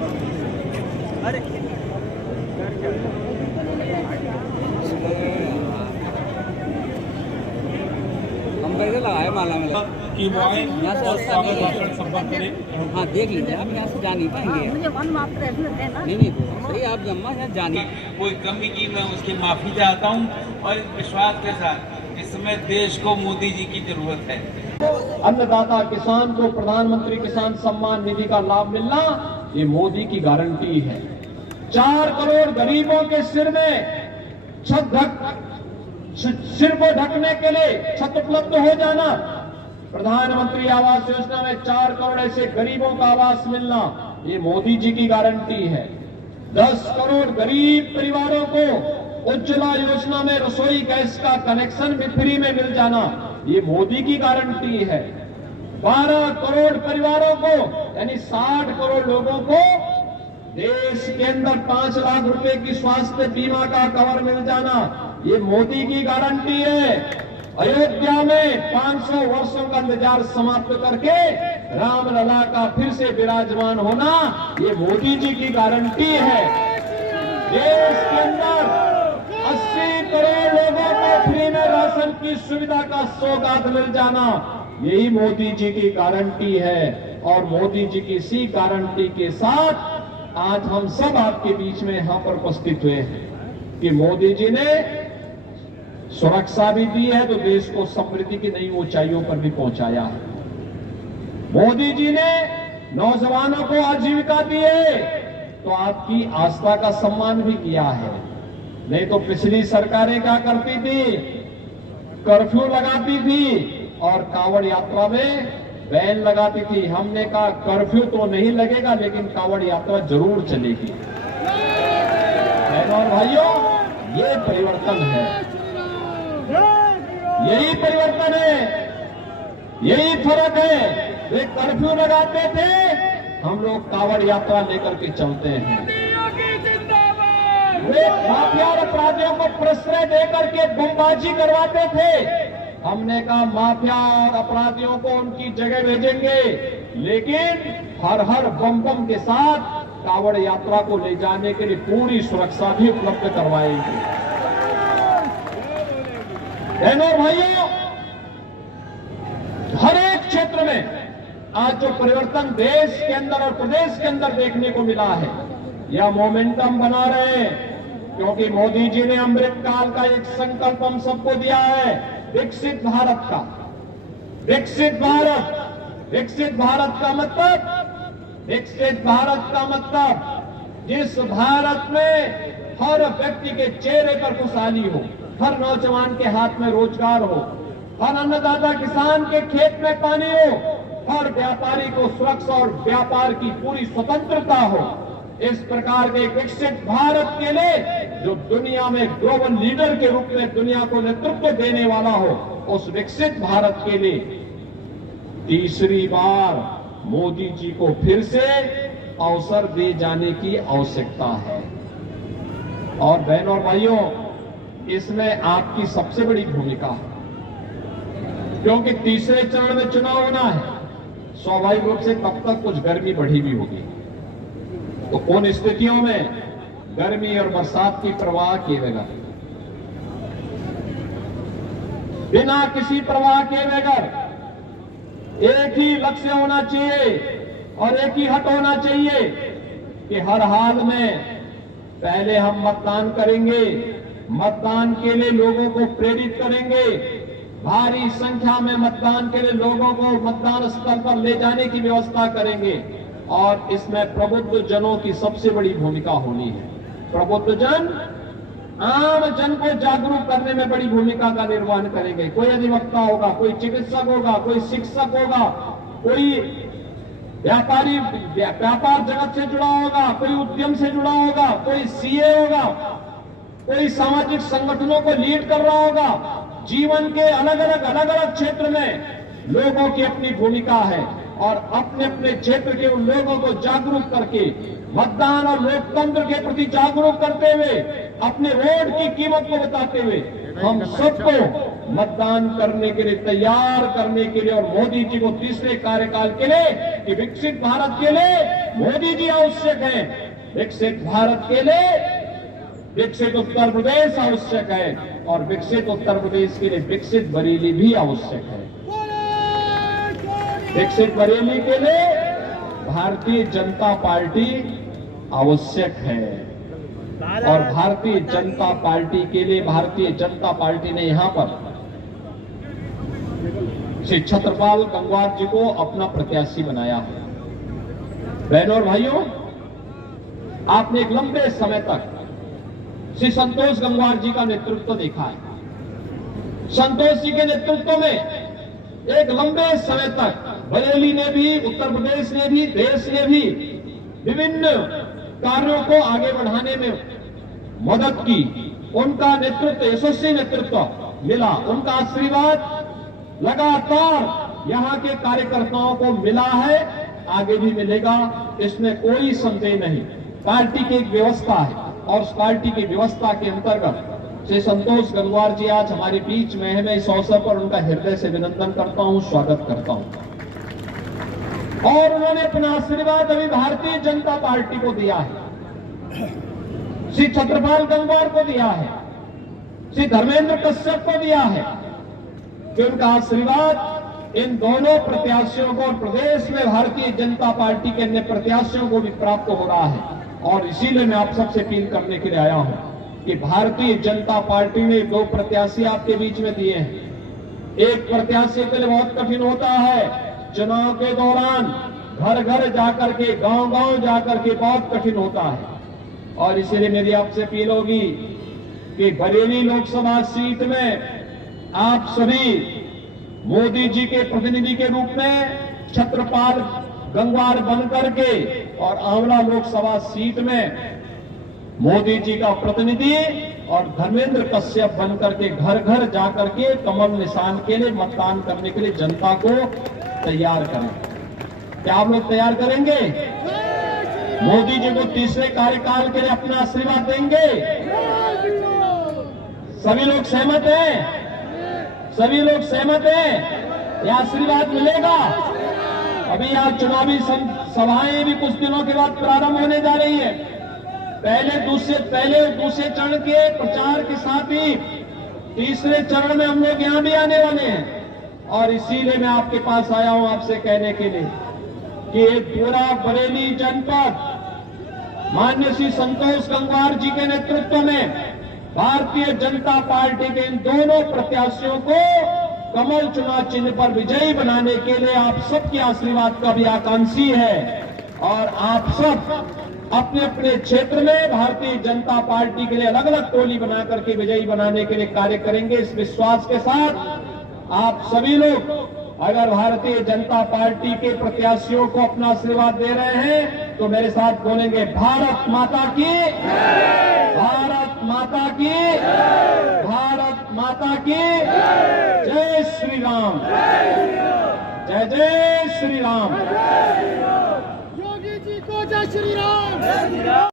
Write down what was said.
हम पैसे लगाए माला में कि वो आए और स्वागत भाषण संपन्न करें। हाँ देख लीजिए, आप यहाँ से जा नहीं पाएंगे। मुझे वन मात्र रहने देना। नहीं सही, आप जम्मा यहाँ जाने कोई कमी की मैं उसकी माफी चाहता हूँ और इस विश्वास के साथ इस समय देश को मोदी जी की जरूरत है। अन्नदाता किसान को प्रधानमंत्री किसान सम्मान निधि का लाभ मिलना ये मोदी की गारंटी है। 4 करोड़ गरीबों के सिर को ढकने के लिए छत उपलब्ध हो जाना, प्रधानमंत्री आवास योजना में 4 करोड़ ऐसे गरीबों का आवास मिलना ये मोदी जी की गारंटी है। 10 करोड़ गरीब परिवारों को उज्ज्वला योजना में रसोई गैस का कनेक्शन भी फ्री में मिल जाना ये मोदी की गारंटी है। 12 करोड़ परिवारों को यानी 60 करोड़ लोगों को देश के अंदर 5 लाख रुपए की स्वास्थ्य बीमा का कवर मिल जाना ये मोदी की गारंटी है। अयोध्या में 500 वर्षों का इंतजार समाप्त करके रामलला का फिर से विराजमान होना ये मोदी जी की गारंटी है। देश के अंदर 80 करोड़ लोगों को फ्री में राशन की सुविधा का सौगात मिल जाना यही मोदी जी की गारंटी है। और मोदी जी की इसी गारंटी के साथ आज हम सब आपके बीच में यहां पर उपस्थित हुए हैं कि मोदी जी ने सुरक्षा भी दी है तो देश को समृद्धि की नई ऊंचाइयों पर भी पहुंचाया है। मोदी जी ने नौजवानों को आजीविका दी है तो आपकी आस्था का सम्मान भी किया है। नहीं तो पिछली सरकारें क्या करती थी, कर्फ्यू लगाती थी और कांवड़ यात्रा में बैन लगाती थी। हमने कहा कर्फ्यू तो नहीं लगेगा लेकिन कांवड़ यात्रा जरूर चलेगी। बहनों और भाइयों, ये परिवर्तन है, यही परिवर्तन है, यही फर्क है। वे कर्फ्यू लगाते थे, हम लोग कांवड़ यात्रा लेकर के चलते हैं। वे माफिया और अपराधियों को प्रश्रय देकर के बमबाजी करवाते थे, हमने कहा माफिया और अपराधियों को उनकी जगह भेजेंगे लेकिन हर बम के साथ कांवड़ यात्रा को ले जाने के लिए पूरी सुरक्षा भी उपलब्ध करवाएंगे। बहनों भाइयों, हर एक क्षेत्र में आज जो परिवर्तन देश के अंदर और प्रदेश के अंदर देखने को मिला है यह मोमेंटम बना रहे हैं क्योंकि मोदी जी ने अमृत काल का एक संकल्प हम सबको दिया है, विकसित भारत का। विकसित भारत का मतलब जिस भारत में हर व्यक्ति के चेहरे पर खुशहाली हो, हर नौजवान के हाथ में रोजगार हो, हर अन्नदाता किसान के खेत में पानी हो, हर व्यापारी को सुरक्षा और व्यापार की पूरी स्वतंत्रता हो। इस प्रकार के विकसित भारत के लिए जो दुनिया में ग्लोबल लीडर के रूप में दुनिया को नेतृत्व देने वाला हो, उस विकसित भारत के लिए तीसरी बार मोदी जी को फिर से अवसर दे जाने की आवश्यकता है। और बहनों और भाइयों, इसमें आपकी सबसे बड़ी भूमिका है क्योंकि तीसरे चरण में चुनाव होना है। स्वाभाविक रूप से तब तक कुछ गर्मी बढ़ी भी होगी, तो उन स्थितियों में गर्मी और बरसात की परवाह किए बगैर, बिना किसी परवाह किए बगैर एक ही लक्ष्य होना चाहिए और एक ही हट होना चाहिए कि हर हाल में पहले हम मतदान करेंगे, मतदान के लिए लोगों को प्रेरित करेंगे, भारी संख्या में मतदान के लिए लोगों को मतदान स्थल पर ले जाने की व्यवस्था करेंगे और इसमें प्रबुद्ध जनों की सबसे बड़ी भूमिका होनी है। प्रबुद्ध जन आम जन को जागरूक करने में बड़ी भूमिका का निर्वहन करेंगे। कोई अधिवक्ता होगा, कोई चिकित्सक होगा, कोई शिक्षक होगा, कोई व्यापार जगत से जुड़ा होगा, कोई उद्यम से जुड़ा होगा, कोई सीए होगा, कोई सामाजिक संगठनों को लीड कर रहा होगा। जीवन के अलग अलग क्षेत्र में लोगों की अपनी भूमिका है और अपने अपने क्षेत्र के उन लोगों को जागरूक करके मतदान और लोकतंत्र के प्रति जागरूक करते हुए अपने वोट की कीमत को बताते हुए हम सबको मतदान करने के लिए तैयार करने के लिए और मोदी जी को तीसरे कार्यकाल के लिए कि विकसित भारत के लिए मोदी जी आवश्यक है, विकसित भारत के लिए विकसित उत्तर प्रदेश आवश्यक है और विकसित उत्तर प्रदेश के लिए विकसित बरेली भी आवश्यक है। विकसित बरेली के लिए भारतीय जनता पार्टी आवश्यक है और भारतीय जनता पार्टी के लिए भारतीय जनता पार्टी ने यहां पर श्री छत्रपाल गंगवार जी को अपना प्रत्याशी बनाया है। बहनों और भाइयों, आपने एक लंबे समय तक श्री संतोष गंगवार जी का नेतृत्व देखा है। संतोष जी के नेतृत्व में एक लंबे समय तक बरेली ने भी, उत्तर प्रदेश ने भी, देश ने भी विभिन्न कार्यों को आगे बढ़ाने में मदद की। उनका नेतृत्व, यशस्वी नेतृत्व मिला, उनका आशीर्वाद लगातार यहां के कार्यकर्ताओं को मिला है, आगे भी मिलेगा, इसमें कोई संदेह नहीं। पार्टी की एक व्यवस्था है और उस पार्टी की व्यवस्था के अंतर्गत श्री संतोष गंगवार जी आज हमारे बीच में है। मैं इस अवसर पर उनका हृदय से अभिनंदन करता हूं, स्वागत करता हूं। और उन्होंने अपना आशीर्वाद अभी भारतीय जनता पार्टी को दिया है, श्री छत्रपाल गंगवार को दिया है, श्री धर्मेंद्र कश्यप को दिया है कि उनका आशीर्वाद इन दोनों प्रत्याशियों को और प्रदेश में भारतीय जनता पार्टी के अन्य प्रत्याशियों को भी प्राप्त हो रहा है। और इसीलिए मैं आप सबसे अपील करने के लिए आया हूं कि भारतीय जनता पार्टी ने 2 प्रत्याशी आपके बीच में दिए हैं। एक प्रत्याशी के लिए बहुत कठिन होता है, चुनाव के दौरान घर घर जाकर के, गांव गांव जाकर के बहुत कठिन होता है। और इसीलिए मेरी आपसे अपील होगी कि बरेली लोकसभा सीट में आप सभी मोदी जी के प्रतिनिधि के रूप में छत्रपाल गंगवार बनकर के और आंवला लोकसभा सीट में मोदी जी का प्रतिनिधि और धर्मेंद्र कश्यप बनकर के घर घर जाकर के कमल निशान के लिए मतदान करने के लिए जनता को तैयार करें। क्या आप लोग तैयार करेंगे? मोदी जी को तीसरे कार्यकाल के लिए अपना आशीर्वाद देंगे? सभी लोग सहमत हैं? सभी लोग सहमत हैं? यह आशीर्वाद मिलेगा। अभी आज चुनावी सभाएं भी कुछ दिनों के बाद प्रारंभ होने जा रही है। पहले दूसरे चरण के प्रचार के साथ ही तीसरे चरण में हम लोग यहां भी आने वाले हैं। और इसीलिए मैं आपके पास आया हूं आपसे कहने के लिए कि एक पूरा बरेली जनपद माननीय श्री संतोष गंगवार जी के नेतृत्व में भारतीय जनता पार्टी के इन दोनों प्रत्याशियों को कमल चुनाव चिन्ह पर विजयी बनाने के लिए आप सबके आशीर्वाद का भी आकांक्षी है। और आप सब अपने अपने क्षेत्र में भारतीय जनता पार्टी के लिए अलग अलग टोली बना करके विजयी बनाने के लिए कार्य करेंगे। इस विश्वास के साथ आप सभी लोग अगर भारतीय जनता पार्टी के प्रत्याशियों को अपना आशीर्वाद दे रहे हैं तो मेरे साथ बोलेंगे, भारत माता की, भारत माता की, भारत माता की, जय श्री राम, जय जय श्री राम। योगी जी को जय श्री राम।